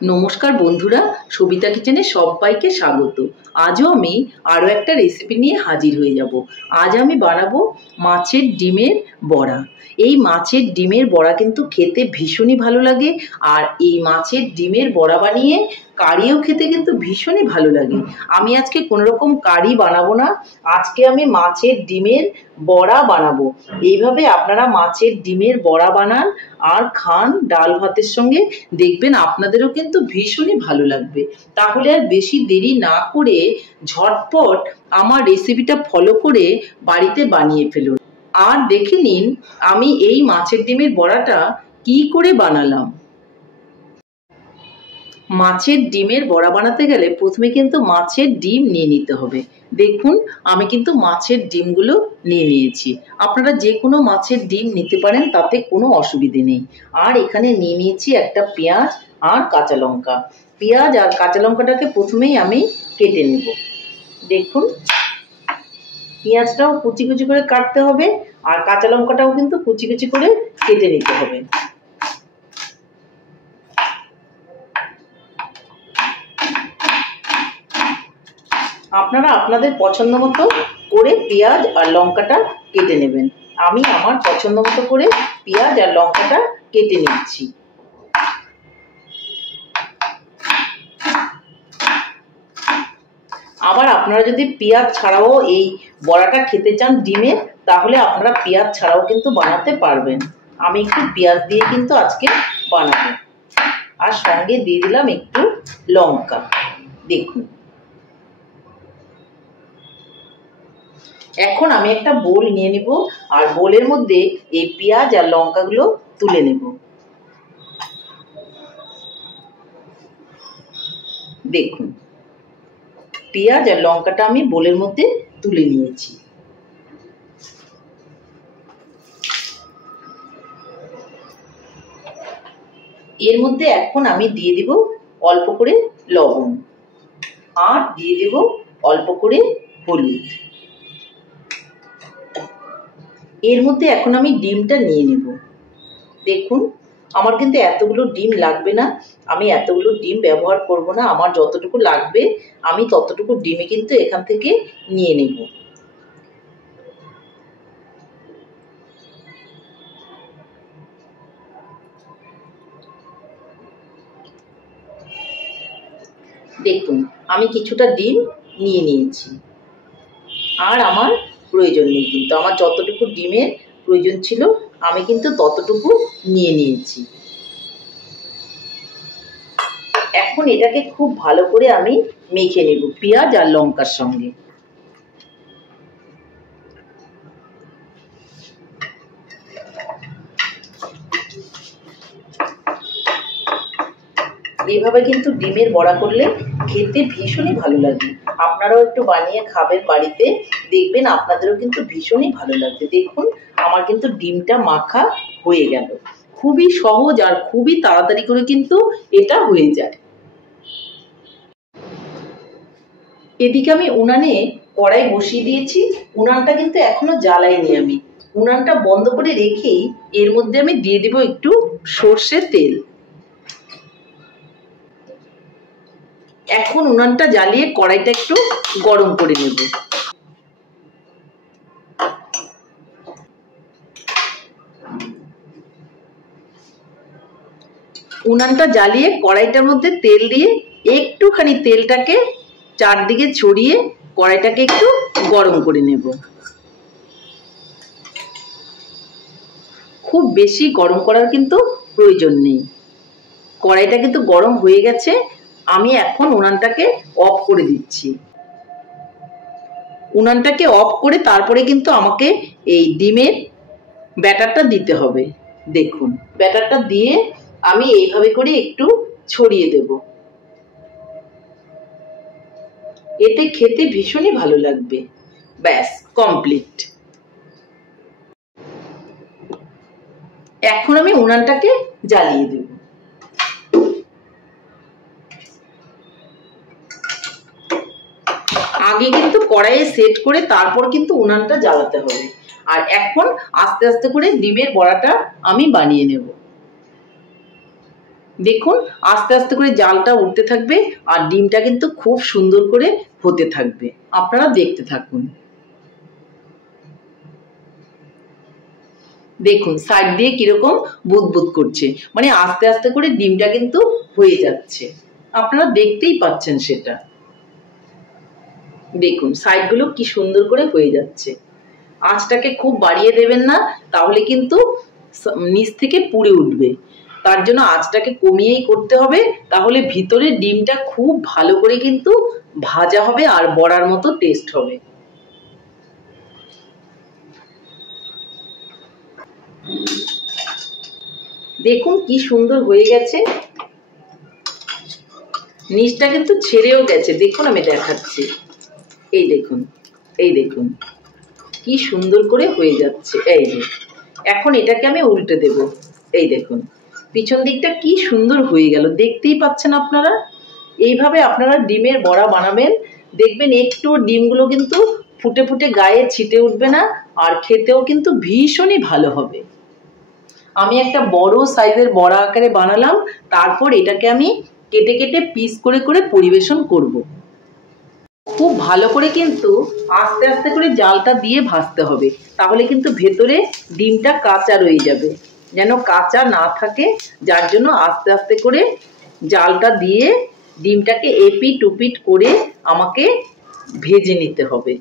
নমস্কার বন্ধুরা, সবিতা কিচেনে সবাইকে স্বাগত। আজও আমি আরও একটা রেসিপি নিয়ে হাজির হয়ে যাব। আজ আমি বানাবো মাছের ডিমের বড়া। এই মাছের ডিমের বড়া কিন্তু খেতে ভীষণই ভালো লাগে, আর এই মাছের ডিমের বড়া বানিয়ে কারিও খেতে কিন্তু ভীষণই ভালো লাগে। আমি আজকে কোনো রকম কারি বানাবো না, আজকে আমি মাছের ডিমের বড়া বানাবো। এইভাবে আপনারা মাছের ডিমের বড়া বানান আর খান ডাল ভাতের সঙ্গে, দেখবেন আপনাদেরও কিন্তু ভীষণই ভালো লাগবে। তাহলে আর বেশি দেরি না করে ঝটপট আমার রেসিপিটা ফলো করে বাড়িতে বানিয়ে ফেলুন। আর দেখে নিন আমি এই মাছের ডিমের বড়াটা কি করে বানালাম। মাছের ডিমের বড়া বানাতে গেলে প্রথমে কিন্তু মাছের ডিম নিয়ে নিতে হবে। দেখুন আমি কিন্তু মাছের ডিমগুলো নিয়ে নিয়েছি। আপনারা যে কোনো মাছের ডিম নিতে পারেন, তাতে কোনো অসুবিধে নেই। আর এখানে নিয়ে নিয়েছি একটা পেঁয়াজ আর কাঁচা লঙ্কা। পেঁয়াজ আর কাঁচা লঙ্কাটাকে প্রথমেই আমি কেটে নেব। দেখুন পেঁয়াজটাও কুচি কুচি করে কাটতে হবে, আর কাঁচা লঙ্কাটাও কিন্তু কুচি কুচি করে কেটে নিতে হবে। আপনারা আপনাদের পছন্দ মতো করে পেঁয়াজ আর লঙ্কাটা কেটে নেবেন। আমি আমার পছন্দ মতো করে পেঁয়াজ আর লঙ্কাটা কেটে নিচ্ছি। আবার আপনারা যদি পেঁয়াজ ছাড়াও এই বড়াটা খেতে চান ডিমের, তাহলে আপনারা পেঁয়াজ ছাড়াও কিন্তু বানাতে পারবেন। আমি একটু পেঁয়াজ দিয়ে কিন্তু আজকে বানাবো, আর সঙ্গে দিয়ে দিলাম একটু লঙ্কা। দেখুন এখন আমি একটা বোল নিয়ে নেব, আর বোলের মধ্যে এই পেঁয়াজ আর লঙ্কাগুলো তুলে নেব। দেখুন পেঁয়াজ আর লঙ্কাটা আমি বোলের মধ্যে তুলে নিয়েছি। এর মধ্যে এখন আমি দিয়ে দেব অল্প করে লবণ, আর দিয়ে দেব অল্প করে হলুদ। এর মধ্যে এখন আমি ডিমটা নিয়ে নেব। দেখুন আমার কিন্তু এতগুলো ডিম লাগবে না, আমি এতগুলো ডিম ব্যবহার করব না। আমার যতটুকু লাগবে আমি ততটুকু ডিমে কিন্তু এখান থেকে নিয়ে নেব। দেখুন আমি কিছুটা ডিম নিয়ে নিয়েছি, আর আমার প্রয়োজন নেই, কিন্তু আমার যতটুকু ডিমের প্রয়োজন ছিল আমি কিন্তু ততটুকু নিয়ে নিয়েছি। এখন এটাকে খুব ভালো করে আমি মেখে নেব পেঁয়াজ আর লঙ্কার সঙ্গে। এইভাবে কিন্তু ডিমের বড়া করলে খেতে ভীষণই ভালো লাগে। আপনারাও একটু বানিয়ে খাবেন বাড়িতে, দেখবেন আপনাদেরও কিন্তু ভীষণই ভালো লাগবে। দেখুন আমার কিন্তু ডিমটা মাখা হয়ে গেল। খুবই সহজ আর খুবই তাড়াতাড়ি করে কিন্তু এটা হয়ে যায়। এদিকে আমি উনানে কড়াই বসিয়ে দিয়েছি। উনানটা কিন্তু এখনো জ্বালাইনি আমি। উনানটা বন্ধ করে রেখেই এর মধ্যে আমি দিয়ে দেব একটু সর্ষের তেল। এখন উনানটা জ্বালিয়ে কড়াইটা একটু গরম করে নেব। উনানটা জ্বালিয়ে কড়াইটার মধ্যে তেল দিয়ে একটুখানি তেলটাকে চারদিকে ছড়িয়ে কড়াইটাকে একটু গরম করে নেব। খুব বেশি গরম করার কিন্তু প্রয়োজন নেই। কড়াইটা কিন্তু গরম হয়ে গেছে, আমি এখন উনানটাকে অফ করে দিচ্ছি। উনানটাকে অফ করে তারপরে কিন্তু আমাকে এই ডিমের ব্যাটারটা দিতে হবে। দেখুন ব্যাটারটা দিয়ে আমি এইভাবে করে একটু ছড়িয়ে দেব। এতে খেতে ভীষণই ভালো লাগবে। ব্যাস কমপ্লিট। এখন আমি উনানটাকে জ্বালিয়ে দেব। আগে কিন্তু কড়াইয়ে সেট করে তারপর কিন্তু উনানটা জ্বালাতে হবে। আর এখন আস্তে আস্তে করে ডিমের বড়াটা আমি বানিয়ে নেব। দেখুন আস্তে আস্তে করে জালটা উঠতে থাকবে আর ডিমটা কিন্তু খুব সুন্দর করে হতে থাকবে। আপনারা দেখতে থাকুন। দেখুন সাইড দিয়ে কিরকম বুদবুদ করছে, মানে আস্তে আস্তে করে ডিমটা কিন্তু হয়ে যাচ্ছে। আপনারা দেখতেই পাচ্ছেন সেটা। দেখুন সাইডগুলো কি সুন্দর করে হয়ে যাচ্ছে। আঁচটাকে খুব বাড়িয়ে দেবেন না, তাহলে কিন্তু নিচ থেকে পুড়ে উঠবে। তার জন্য আঁচটাকে কমিয়েই করতে হবে, তাহলে ভিতরে ডিমটা খুব ভালো করে কিন্তু ভাজা হবে আর বড়ার মতো টেস্ট হবে। দেখুন কি সুন্দর হয়ে গেছে, নিচটা কিন্তু ছেড়েও গেছে। দেখুন আমি দেখাচ্ছি, এই দেখুন, এই দেখুন কি সুন্দর করে হয়ে যাচ্ছে। এই যে এখন এটাকে আমি উল্টে দেব। এই দেখুন পিছন দিকটা কি সুন্দর হয়ে গেল, দেখতেই পাচ্ছেন আপনারা। এইভাবে আপনারা ডিমের বড়া বানাবেন, দেখবেন একটু ডিমগুলো কিন্তু ফুটে ফুটে গায়ে ছিটে উঠবে না, আর খেতেও কিন্তু ভীষণই ভালো হবে। আমি একটা বড় সাইজের বড়া আকারে বানালাম, তারপর এটাকে আমি কেটে কেটে পিস করে করে পরিবেশন করব। খুব ভালো করে কিন্তু আস্তে আস্তে করে জালটা দিয়ে ভাজতে হবে, তাহলে কিন্তু ভেতরে ডিমটা কাঁচা রয়ে যাবে, যেন কাঁচা না থাকে। যার জন্য আস্তে আস্তে করে জালটা দিয়ে ডিমটাকে এপিট ওপিট করে আমাকে ভেজে নিতে হবে।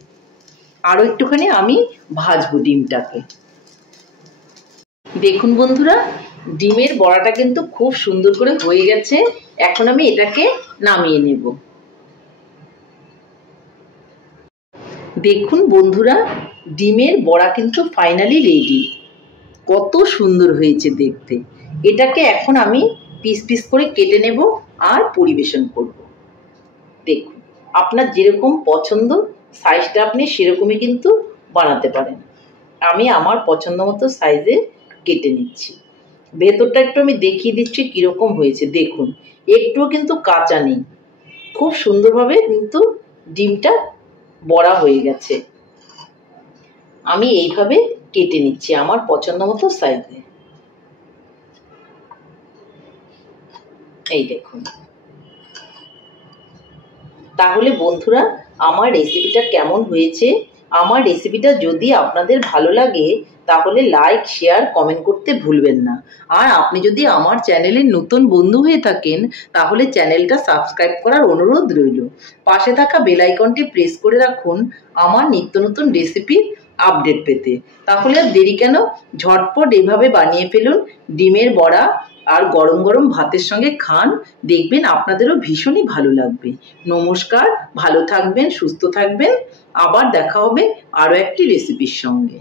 আরও একটুখানি আমি ভাজবো ডিমটাকে। দেখুন বন্ধুরা, ডিমের বড়াটা কিন্তু খুব সুন্দর করে হয়ে গেছে। এখন আমি এটাকে নামিয়ে নেব। দেখুন বন্ধুরা, ডিমের বড়া কিন্তু ফাইনালি রেডি। কত সুন্দর হয়েছে দেখতে। এটাকে এখন আমি পিস পিস করে কেটে নেব আর পরিবেশন করব। দেখুন আপনার যেরকম পছন্দ সাইজটা আপনি সেরকমই কিন্তু বানাতে পারেন। আমি আমার পছন্দ মতো সাইজে কেটে নিচ্ছি। ভেতরটা একটু আমি দেখিয়ে দিচ্ছি কীরকম হয়েছে। দেখুন একটুও কিন্তু কাঁচা নেই, খুব সুন্দরভাবে কিন্তু ডিমটা বড়া হয়ে গেছে। আমি এইভাবে কেটে নিচ্ছি আমার পছন্দ মতো সাইজে। এই দেখুন। তাহলে বন্ধুরা আমার রেসিপিটা কেমন হয়েছে? আমার রেসিপিটা যদি আপনাদের ভালো লাগে তাহলে লাইক শেয়ার কমেন্ট করতে ভুলবেন না। আর আপনি যদি আমার চ্যানেলের নতুন বন্ধু হয়ে থাকেন তাহলে চ্যানেলটা সাবস্ক্রাইব করার অনুরোধ রইল। পাশে থাকা বেল আইকনটি প্রেস করে রাখুন আমার নিত্য নতুন রেসিপির আপডেট পেতে। তাহলে আর দেরি কেন, ঝটপট এভাবে বানিয়ে ফেলুন ডিমের বড়া আর গরম গরম ভাতের সঙ্গে খান, দেখবেন আপনাদেরও ভীষণই ভালো লাগবে। নমস্কার, ভালো থাকবেন, সুস্থ থাকবেন। আবার দেখা হবে আরও একটি রেসিপির সঙ্গে।